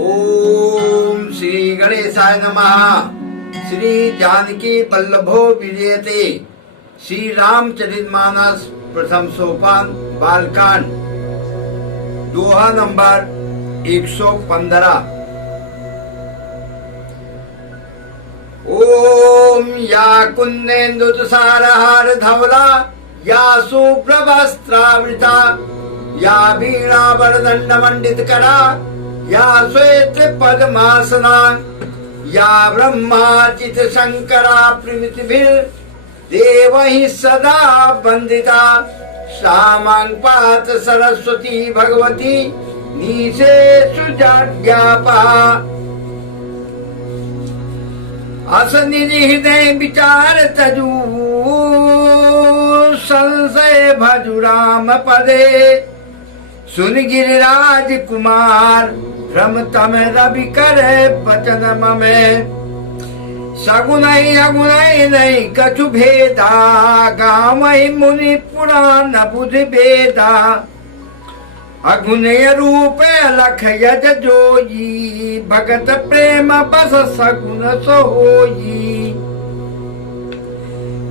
ओम श्री गणेशाय नमः। श्री जानकी वल्लभो विजयते। श्री रामचरितमानस प्रथम सोपान बालकांड दोहा नंबर 115। ओम या कुन्देन्दु तुषारहार धवला या शुभ्रवस्त्रावृता या वीणा वरदंड मंडित करा या श्वेत पद्मासना या ब्रह्माचित शंकरा प्रभृतिभिर देवैः सदा वंदिता सामां पात सरस्वती भगवती नीशेषु जाड्यापा। असनिधि हृदय विचार तजू संशय भजु राम पदे सुन गिरिराज कुमार भ्रम तम रवि करे बचन ममे। सगुन अगुन नहीं कछु भेदा गाँव मुनि पुराण बुध भेदा। अगुन रूप लख यज जोई भगत प्रेम बस सगुन सोई।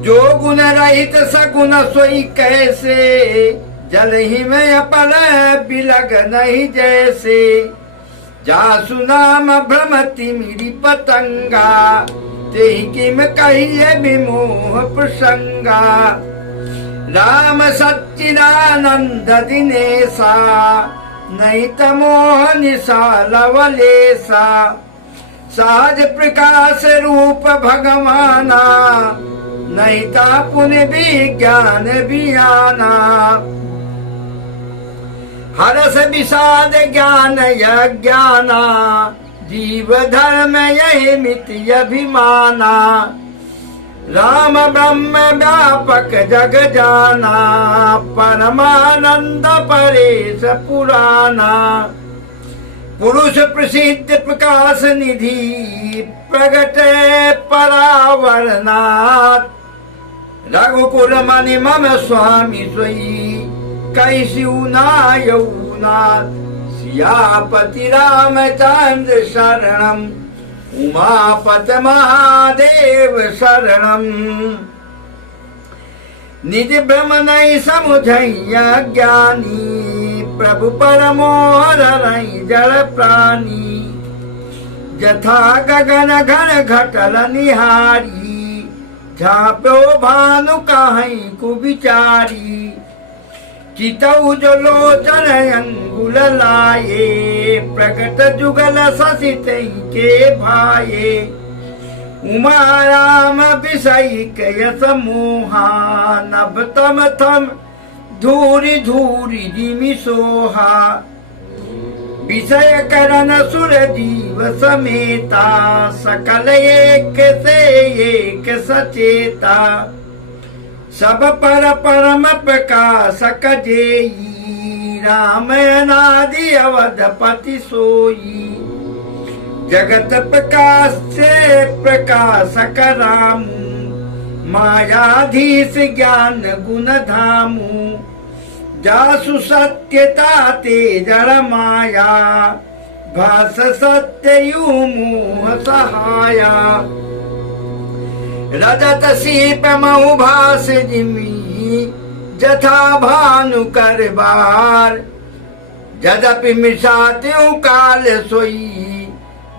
जो गुण रहित सगुन सोई कैसे जल ही में अपल बिलग नहीं जैसे। जासु नाम भ्रमति मेरी पतंगा तेहि किम कहिए विमोह प्रसंगा। राम सच्चिदानंद दिनेशा नहीं तमोह निशा लवलेशा। सहज प्रकाश रूप भगवाना नहीं ता पुण्य विज्ञान बियाना। हरस विषाद ज्ञान यज्ञाना जीव धर्म यही मिति अभिमाना। राम ब्रह्म व्यापक जग जाना परमानंद परेश पुराना। पुरुष प्रसिद्ध प्रकाश निधि प्रगट परावरनाथ। रघुकुल मणि मम स्वामी सोई कैसी नाथ। सियापति रामचंद्र शरणम उमापत महादेव शरणम। निज भ्रम नहीं समुझैया ज्ञानी प्रभु परमोहर नहीं जड़ प्राणी। जथा गगन घन घटल निहारी झाप्यो भानु कहीं कुविचारी। चितऊ जो लोचन अंगुल लाए प्रकट जुगल ससित के भाये। उमा राम विषय कयस मोहा नभ तम थम धूरी धूरी जिमि सोहा। विषय करण सुर जीव समेता सकल एक से एक सचेता। सब पर परम प्रकाशक जेई राम नादि अवधपति सोई। जगत प्रकाश से प्रकाशक रामू मायाधीश ज्ञान गुण धामू। जासु सत्यता ते जड़ माया भास सत्य यू मोह सहाया। रजत सीप महु भास जिमी जथा भानु कर बार। जदपि मिसात्यु काल सोई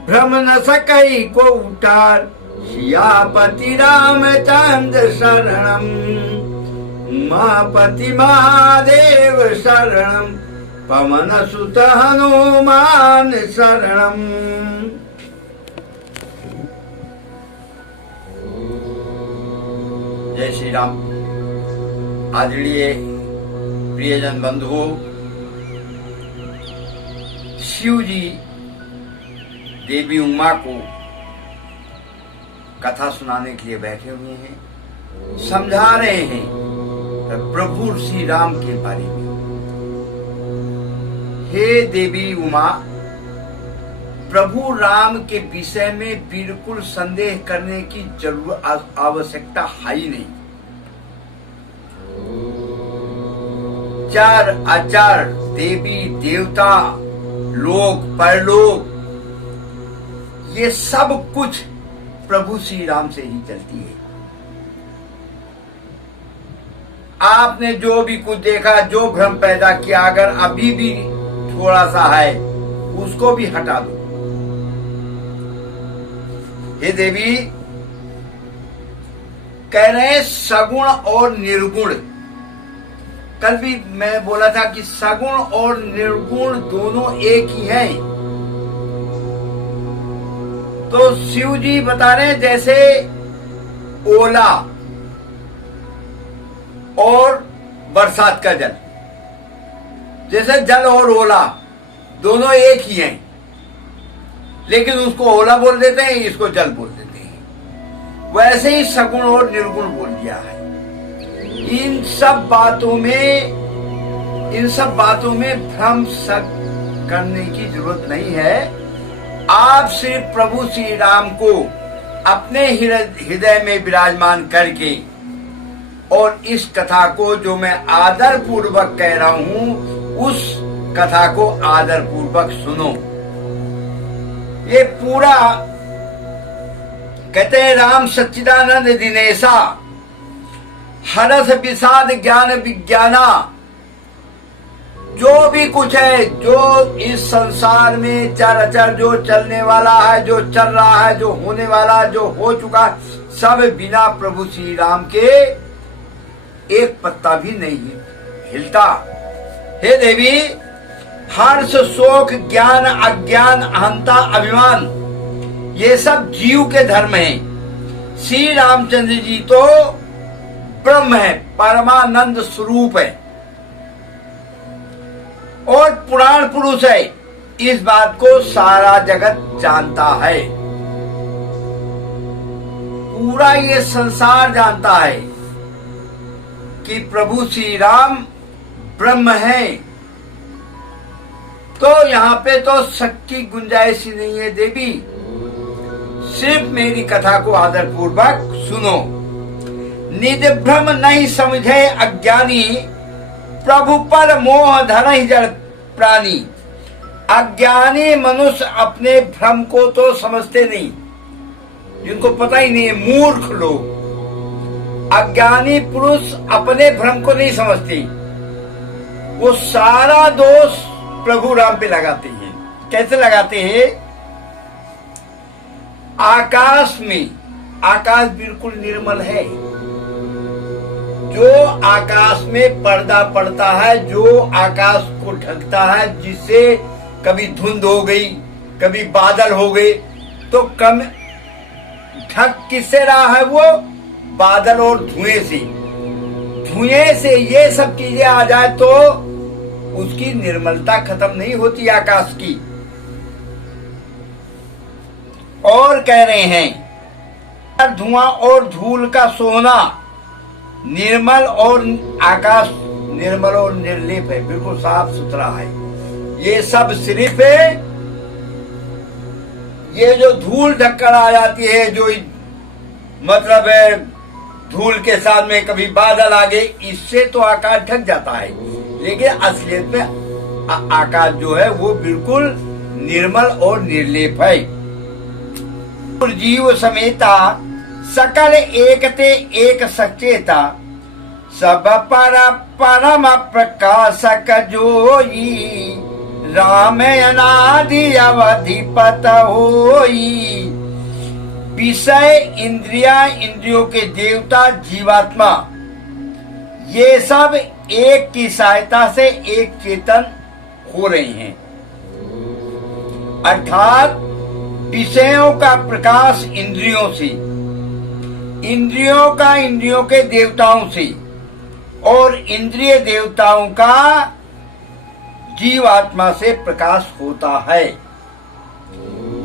भ्रम न सकई को उतार। सियापति रामचंद्र शरणम उमापति महादेव शरणम पवन सुत हनुमान शरणम। जय श्री राम। आदरणीय प्रियजन बंधुओं, शिव जी देवी उमा को कथा सुनाने के लिए बैठे हुए हैं। समझा रहे हैं प्रभु श्री राम के बारे में। हे देवी उमा, प्रभु राम के विषय में बिल्कुल संदेह करने की जरूरत आवश्यकता है ही नहीं। चार आचार देवी देवता लोक परलोक ये सब कुछ प्रभु श्री राम से ही चलती है। आपने जो भी कुछ देखा, जो भ्रम पैदा किया, अगर अभी भी थोड़ा सा है उसको भी हटा दो। हे देवी, कह रहे हैं सगुण और निर्गुण। कल भी मैं बोला था कि सगुण और निर्गुण दोनों एक ही हैं। तो शिव जी बता रहे हैं जैसे ओला और बरसात का जल, जैसे जल और ओला दोनों एक ही हैं, लेकिन उसको ओला बोल देते हैं, इसको जल बोल देते हैं। वैसे ही सगुण और निर्गुण बोल दिया है। इन सब बातों में भ्रम करने की जरूरत नहीं है। आप सिर्फ प्रभु श्री राम को अपने हृदय में विराजमान करके और इस कथा को जो मैं आदर पूर्वक कह रहा हूं, उस कथा को आदर पूर्वक सुनो। ये पूरा कहते हैं राम सच्चिदानंद दिनेशा हरस विषाद ज्ञान विज्ञाना। जो भी कुछ है, जो इस संसार में चराचर जो चलने वाला है, जो चल रहा है, जो होने वाला, जो हो चुका, सब बिना प्रभु श्री राम के एक पत्ता भी नहीं हिलता। हे देवी, हर्ष शोक ज्ञान अज्ञान अहंता अभिमान ये सब जीव के धर्म हैं। श्री रामचंद्र जी तो ब्रह्म है, परमानंद स्वरूप है और पुराण पुरुष है। इस बात को सारा जगत जानता है, पूरा ये संसार जानता है कि प्रभु श्री राम ब्रह्म है। तो यहाँ पे तो शक की गुंजाइश ही नहीं है। देवी, सिर्फ मेरी कथा को आदर पूर्वक सुनो। निज भ्रम नहीं समझे अज्ञानी, प्रभु पर मोह धरहि जड़ प्राणी। अज्ञानी मनुष्य अपने भ्रम को तो समझते नहीं, जिनको पता ही नहीं है, मूर्ख लोग। अज्ञानी पुरुष अपने भ्रम को नहीं समझते, वो सारा दोष प्रभु राम पे लगाते हैं। कैसे लगाते हैं? आकाश में, आकाश बिल्कुल निर्मल है। जो आकाश में पर्दा पड़ता है, जो आकाश को ढकता है, जिससे कभी धुंध हो गई, कभी बादल हो गए, तो कम ढक किससे रहा है? वो बादल और धुएं से। धुएं से ये सब चीजें आ जाए तो उसकी निर्मलता खत्म नहीं होती आकाश की। और कह रहे हैं धुआं और धूल का सोना निर्मल, और आकाश निर्मल और निर्लेप है, बिल्कुल साफ सुथरा है। ये सब सिर्फ है, ये जो धूल ढककर आ जाती है, जो मतलब है धूल के साथ में कभी बादल आ गए, इससे तो आकाश ढक जाता है। लेकिन असलियत में आकाश जो है वो बिल्कुल निर्मल और निर्लेप है। जीव समेता सकल एकते एक सचेता, सब पर परम प्रकाशक जोई। राम अनादि अवधिपत होई। विषय इंद्रिया, इंद्रियों के देवता जीवात्मा, ये सब एक की सहायता से एक चेतन हो रहे हैं। अर्थात विषयों का प्रकाश इंद्रियों से, इंद्रियों का इंद्रियों के देवताओं से, और इंद्रिय देवताओं का जीवात्मा से प्रकाश होता है।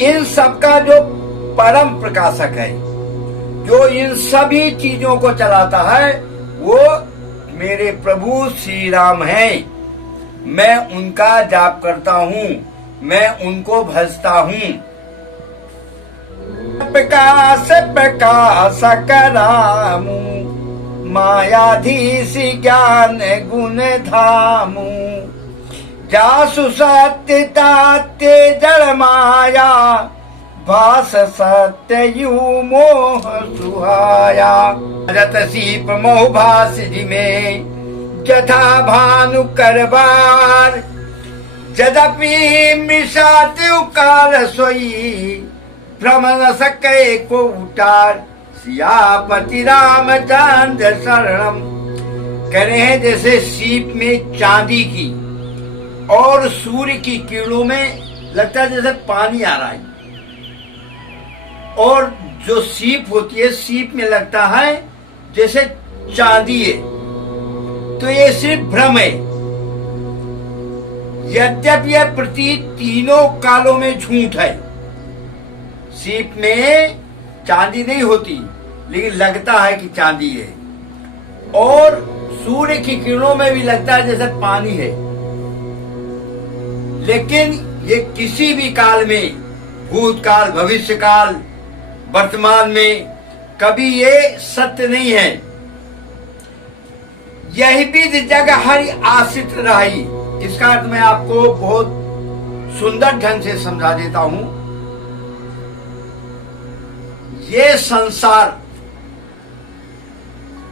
इन सब का जो परम प्रकाशक है, जो इन सभी चीजों को चलाता है, वो मेरे प्रभु श्री राम हैं। मैं उनका जाप करता हूँ, मैं उनको भजता हूँ। प्रकाश प्रकाशक रामू, मायाधीश ज्ञान गुण धामू। जासु सत्य तात्य जड़ माया, भास सत्य यू मोह सुहाया। रत सीप मोह भास जिमे जथा भानु करबार। यद्यपि मृषा काल सोई भ्रम न सके को उतार। सियापति रामचंद्र शरणम। कह रहे हैं जैसे सीप में चांदी की और सूर्य की किरणों में लगता है जैसे पानी आ रहा है, और जो सीप होती है सीप में लगता है जैसे चांदी है। तो ये सिर्फ भ्रम है। यद्यपि यह प्रतीत तीनों कालों में झूठ है। सीप में चांदी नहीं होती लेकिन लगता है कि चांदी है, और सूर्य की किरणों में भी लगता है जैसे पानी है, लेकिन ये किसी भी काल में, भूतकाल, भविष्यकाल, वर्तमान में कभी ये सत्य नहीं है। यही विधि जग हरि आश्रित रही। इसका अर्थ मैं आपको बहुत सुंदर ढंग से समझा देता हूं। ये संसार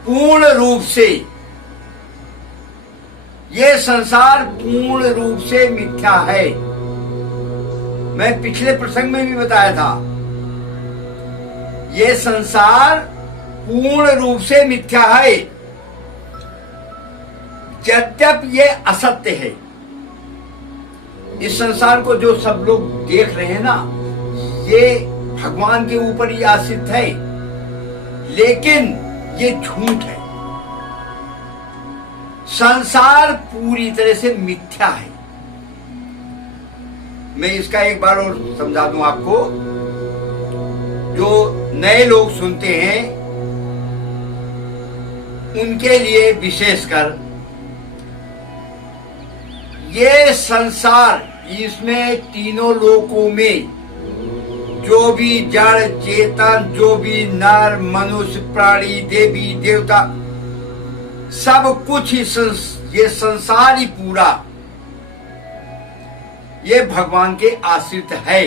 पूर्ण रूप से, ये संसार पूर्ण रूप से मिथ्या है। मैं पिछले प्रसंग में भी बताया था, ये संसार पूर्ण रूप से मिथ्या है। यद्यपि ये असत्य है। इस संसार को जो सब लोग देख रहे हैं ना, ये भगवान के ऊपर ही आश्रित है, लेकिन ये झूठ है। संसार पूरी तरह से मिथ्या है। मैं इसका एक बार और समझा दूं आपको, जो नए लोग सुनते हैं उनके लिए विशेषकर। ये संसार, इसमें तीनों लोकों में जो भी जड़ चेतन, जो भी नर मनुष्य प्राणी देवी देवता, सब कुछ ही ये संसार ही पूरा ये भगवान के आश्रित है।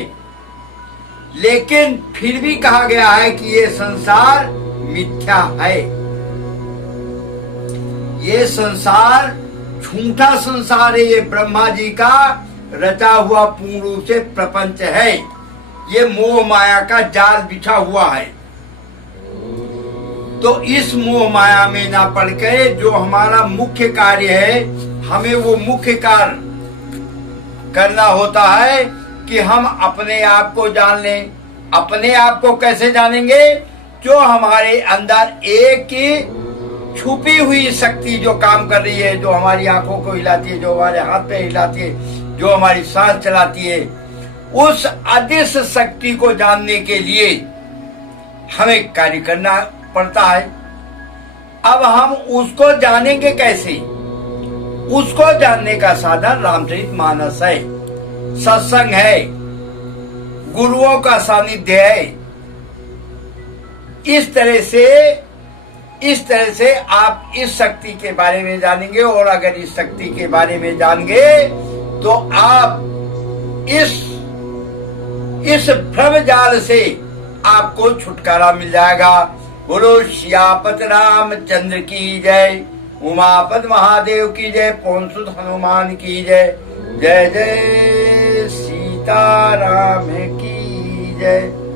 लेकिन फिर भी कहा गया है कि ये संसार मिथ्या है। ये संसार झूठा संसार है। ये ब्रह्मा जी का रचा हुआ पूर्ण रूप से प्रपंच है। ये मोह माया का जाल बिछा हुआ है। तो इस मोह माया में ना पड़ के जो हमारा मुख्य कार्य है, हमें वो मुख्य कार्य करना होता है कि हम अपने आप को जान लें। अपने आप को कैसे जानेंगे? जो हमारे अंदर एक छुपी हुई शक्ति जो काम कर रही है, जो हमारी आंखों को हिलाती है, जो हमारे हाथ पे हिलाती है, जो हमारी सांस चलाती है, उस अदृश्य शक्ति को जानने के लिए हमें कार्य करना पड़ता है। अब हम उसको जानेंगे कैसे? उसको जानने का साधन रामचरितमानस है, सत्संग है, गुरुओं का सानिध्य है। इस तरह से आप इस शक्ति के बारे में जानेंगे, और अगर इस शक्ति के बारे में जानेंगे तो आप इस भ्रम जाल से आपको छुटकारा मिल जाएगा। बोलो सियापत रामचंद्र की जय, उमापद महादेव की जय, पवन सुत हनुमान की जय। जय जय सीताराम की जय।